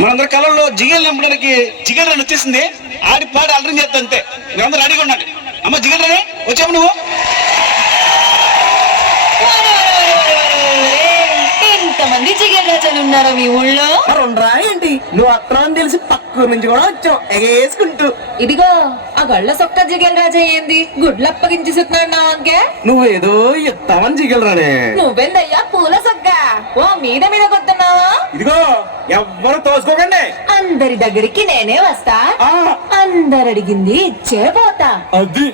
మనందరి కళల్లో జిగేలు నింపడానికి జిగేల్ రన్ వచ్చేసింది. ఆడి పాడి అలరం చేస్తా అంతే. మీరందరూ రెడీగా ఉండండి. అమ్మ జిగేల్ రనే వచ్చాము నువ్వు. ఎంతమంది జిగేల్ రాజాలు ఉన్నారో మీ ఊళ్ళో? రా ఏంటి నువ్వు అత్రం అని తెలిసి పక్క నుంచి కూడా వచ్చావు ఎగేసుకుంటూ. ఇదిగో ఆ గళ్ళ సొక్క జిగేల్ రాజా ఏంది గుడ్లు అప్పగించి సుతున్నాడు అంకే? నువ్వేదో ఎత్తామని జిగలరానే. నువ్వెందయ్యా పూల సొక్క ఓ మీద మీద కొడుతున్నావా? ఇదిగో ఎవ్వరు తోసుకోకండి. అందరి దగ్గరికి నేనే వస్తా, అందరు అడిగింది ఇచ్చే పోతా. అది